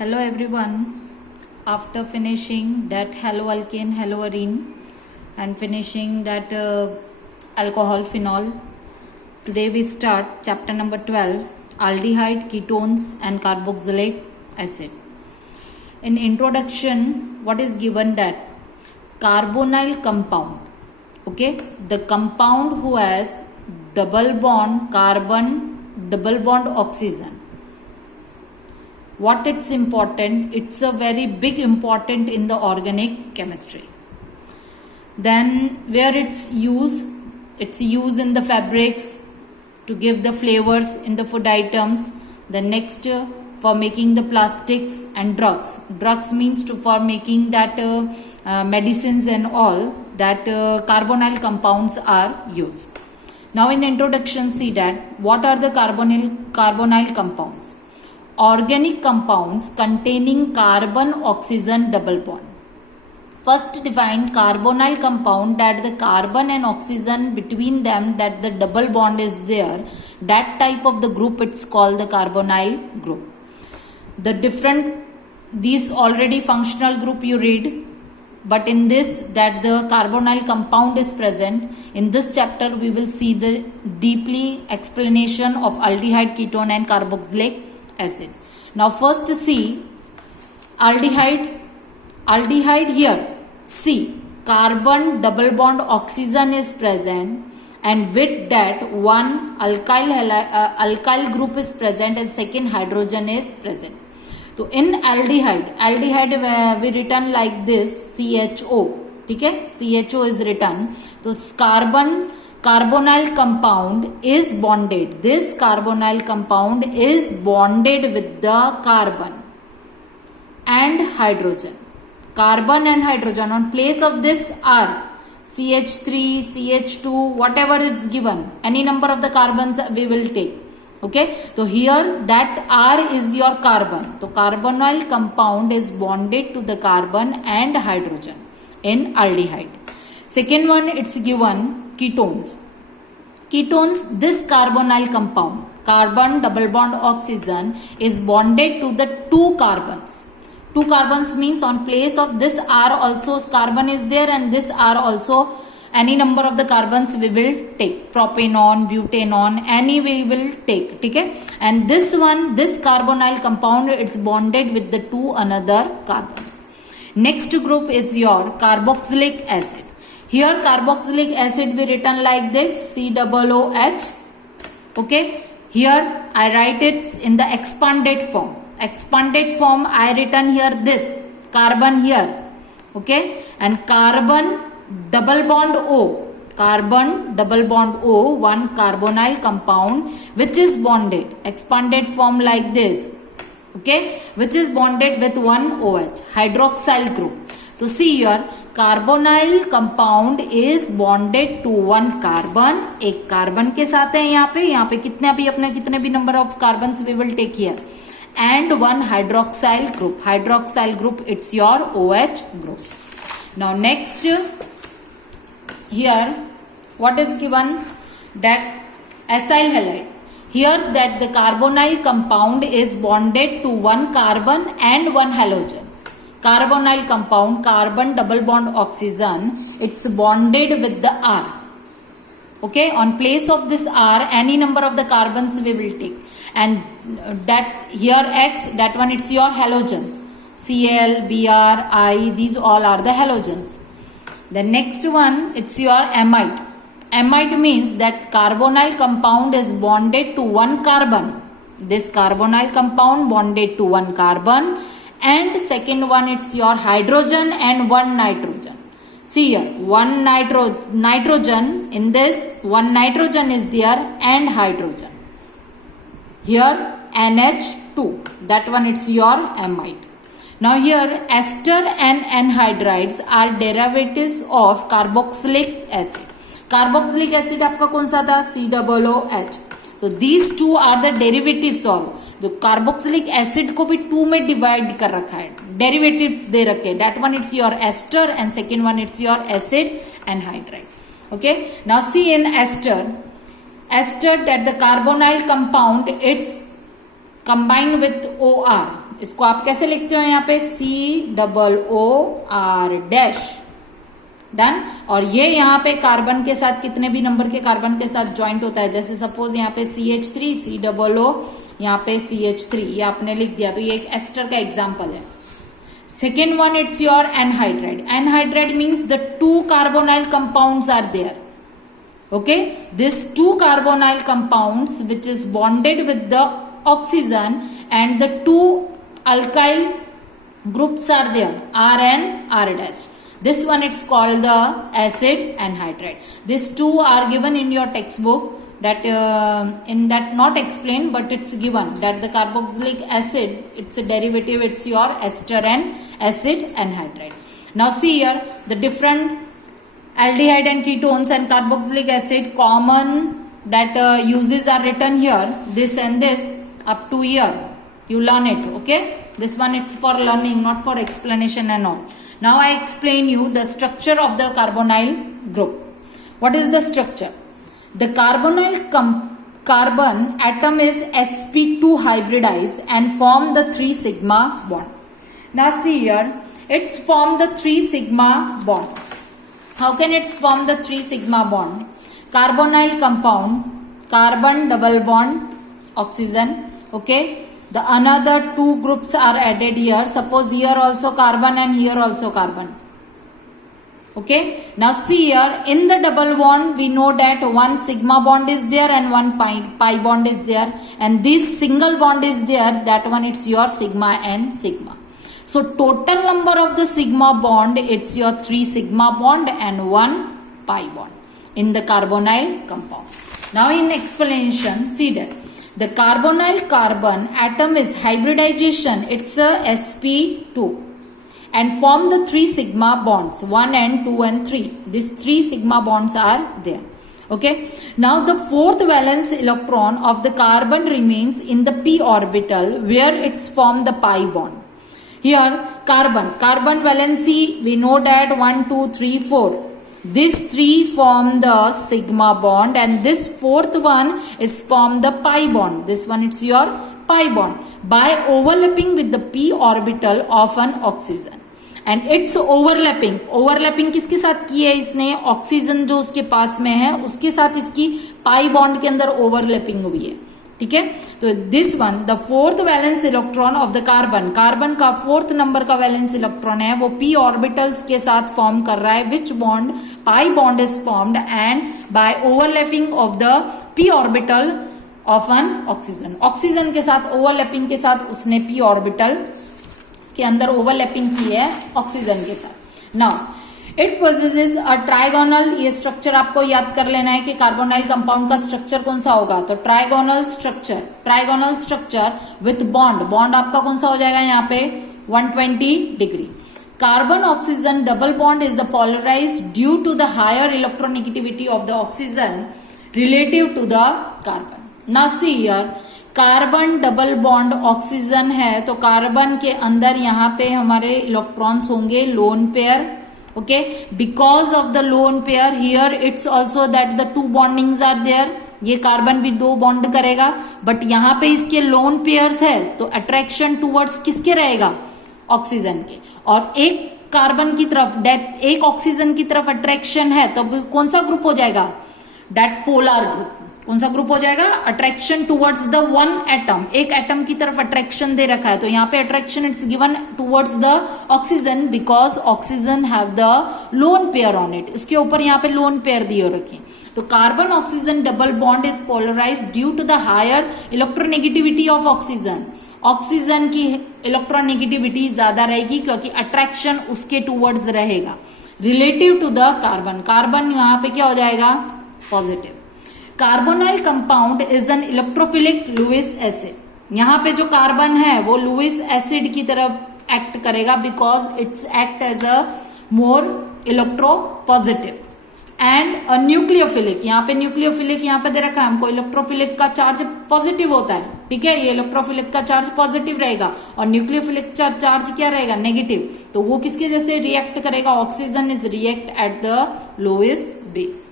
Hello everyone. After finishing that haloalkane, haloarine and finishing that alcohol phenol, today we start chapter number 12, aldehyde, ketones and carboxylic acid. In introduction, what is given that carbonyl compound, okay, the compound who has double bond carbon, double bond oxygen. What it's important, it's a very big important in the organic chemistry. Then where it's used in the fabrics to give the flavors in the food items. The next for making the plastics and drugs means for making that medicines and all that carbonyl compounds are used. Now in introduction, see that what are the carbonyl compounds. Organic compounds containing carbon-oxygen double bond. First define carbonyl compound, that the carbon and oxygen between them, that the double bond is there. That type of the group, it's called the carbonyl group. The different, these already functional group you read, but in this that the carbonyl compound is present. In this chapter we will see the deeply explanation of aldehyde, ketone and carboxylic acid. Now first see aldehyde here. See, carbon double bond oxygen is present, and with that one alkyl group is present and second hydrogen is present. So in aldehyde we written like this CHO. Okay, CHO is written. So carbonyl compound is bonded. This carbonyl compound is bonded with the carbon and hydrogen. Carbon and hydrogen. On place of this R, CH3, CH2, whatever is given, any number of the carbons we will take. Okay, so here that R is your carbon. So carbonyl compound is bonded to the carbon and hydrogen in aldehyde. Second one, it's given ketones. Ketones, this carbonyl compound, carbon double bond oxygen, is bonded to the two carbons. Two carbons means on place of this R also carbon is there, and this R also any number of the carbons we will take. Propanone, butanon, any we will take. Okay? And this one, this carbonyl compound, it's bonded with the two another carbons. Next group is your carboxylic acid. Here carboxylic acid we written like this COOH. Okay. Here I write it in the expanded form. Expanded form I written here this carbon here. Okay. And carbon double bond O. Carbon double bond O, one carbonyl compound which is bonded. Expanded form like this. Okay. Which is bonded with one OH. Hydroxyl group. So see here, carbonyl compound is bonded to one carbon. एक carbon के साथ है यहाँ पे कितने भी number of carbons we will take here, and one hydroxyl group. Hydroxyl group, it's your OH group. Now next here, what is given, that acyl halide. Here that the carbonyl compound is bonded to one carbon and one halogen. Carbonyl compound, carbon double bond oxygen, it's bonded with the R. Okay, on place of this R, any number of the carbons we will take. And that here X, that one it's your halogens. Cl, Br, I, these all are the halogens. The next one, it's your amide. Amide means that carbonyl compound is bonded to one carbon. This carbonyl compound bonded to one carbon. And second one, it's your hydrogen and one nitrogen. See here, one nitrogen in this, one nitrogen is there and hydrogen. Here NH2, that one it's your amide. Now here ester and anhydrides are derivatives of carboxylic acid. Carboxylic acid आपका कौन सा था? COOH. So these two are the derivatives of. तो carboxylic acid को भी to में divide कर रखा है, डेरिवेटिव्स दे रखे. That one it's your ester and second one it's your acid anhydride. Okay, now see in ester that the carbonyl compound, it's combined with OR. इसको आप कैसे लिखते हो यहाँ पे COOR डन। और ये यहाँ पे कार्बन के साथ कितने भी नंबर के कार्बन के साथ ज्वाइंट होता है, जैसे सपोज यहाँ पे CH3 COO यहाँ पे CH3 ये आपने लिख दिया, तो ये एक एस्टर का एग्जाम्पल है। Second one it's your anhydride. Anhydride means the 2 carbonyl compounds are there. Okay, this 2 carbonyl compounds which is bonded with the oxygen and the 2 alkyl groups are there, R and R dash. This one it's called the acid anhydride. These two are given in your textbook, that in that not explained but it's given that the carboxylic acid, it's a derivative, it's your ester and acid anhydride. Now see here the different aldehyde and ketones and carboxylic acid common that uses are written here, this and this up to here you learn it. Okay, this one it's for learning, not for explanation and all. Now I explain you the structure of the carbonyl group. What is the structure? The carbonyl carbon atom is sp2 hybridized and form the 3 sigma bond. Now see here, it's form the 3 sigma bond. How can it form the 3 sigma bond? Carbonyl compound, carbon double bond, oxygen. Okay, the another 2 groups are added here. Suppose here also carbon and here also carbon. Okay, now see here in the double bond we know that one sigma bond is there and one pi bond is there, and this single bond is there, that one it's your sigma and sigma. So total number of the sigma bond it's your 3 sigma bond and 1 pi bond in the carbonyl compound. Now in explanation, see that the carbonyl carbon atom is hybridization, it's a sp2 and form the 3 sigma bonds, 1 and 2 and 3. These 3 sigma bonds are there. Okay, now the 4th valence electron of the carbon remains in the p orbital where it's formed the pi bond. Here carbon valency we know that 1 2 3 4. These 3 form the sigma bond and this 4th one is form the pi bond. This one it's your pi bond by overlapping with the p orbital of an oxygen. And it's overlapping किसके साथ की है इसने, oxygen जो उसके पास में है उसके साथ इसकी पाई बॉन्ड के अंदर ओवरलैपिंग हुई है. ठीक है, तो this one the 4th valence electron of the carbon का 4th नंबर का वैलेंस इलेक्ट्रॉन है, वो p ऑर्बिटल्स के साथ फॉर्म कर रहा है. Which bond, pi bond is formed and by overlapping of the p orbital of an oxygen. Oxygen के साथ ओवरलैपिंग के साथ उसने p ऑर्बिटल के अंदर ओवरलैपिंग की है ऑक्सीजन के साथ. Now it possesses a trigonal, ये स्ट्रक्चर आपको याद कर लेना है कि कार्बोनाइल कंपाउंड का स्ट्रक्चर कौन सा होगा. तो ट्राइगोनल स्ट्रक्चर विथ बॉन्ड आपका कौन सा हो जाएगा यहाँ पे 120 degree. Carbon oxygen double bond is the polarised due to the higher electronegativity of the oxygen relative to the carbon. Now see here, carbon double bond oxygen है तो carbon के अंदर यहाँ पे हमारे इलेक्ट्रॉन्स होंगे lone pair. Okay, because of the lone pair here it's also that the 2 bondings are there. ये carbon भी 2 बॉन्ड करेगा बट यहाँ पे इसके लोन पेयर्स है तो अट्रैक्शन टूवर्ड्स किसके रहेगा, ऑक्सीजन के. और एक कार्बन की तरफ एक ऑक्सीजन की तरफ अट्रैक्शन है तो कौन सा ग्रुप हो जाएगा, दैट पोलर ग्रुप. कौन सा ग्रुप हो जाएगा, attraction towards the one atom. एक एटम की तरफ अट्रैक्शन दे रखा है तो यहाँ पे attraction it's given towards the oxygen because oxygen have the lone pair on it. इसके ऊपर यहाँ पे लोन पेयर दिए रखे. तो carbon oxygen double bond is polarised due to the higher electronegativity of oxygen. Oxygen की इलेक्ट्रोनेगेटिविटी ज्यादा रहेगी क्योंकि अट्रैक्शन उसके टुवर्ड्स रहेगा relative to the carbon. Carbon यहाँ पे क्या हो जाएगा, positive. Carbonyl compound is an electrophilic Lewis acid. यहाँ पे जो कार्बन है वो लुईस एसिड की तरफ एक्ट करेगा because it's act as a more electropositive. And a nucleophilic, यहाँ पे न्यूक्लियोफिलिक यहाँ पे दे रखा है हमको, इलेक्ट्रोफिलिक का चार्ज पॉजिटिव होता है. ठीक है, ये इलेक्ट्रोफिलिक का चार्ज पॉजिटिव रहेगा और न्यूक्लियोफिलिक चार्ज क्या रहेगा, नेगेटिव. तो वो किसके जैसे रिएक्ट करेगा, oxygen is react at the lowest base.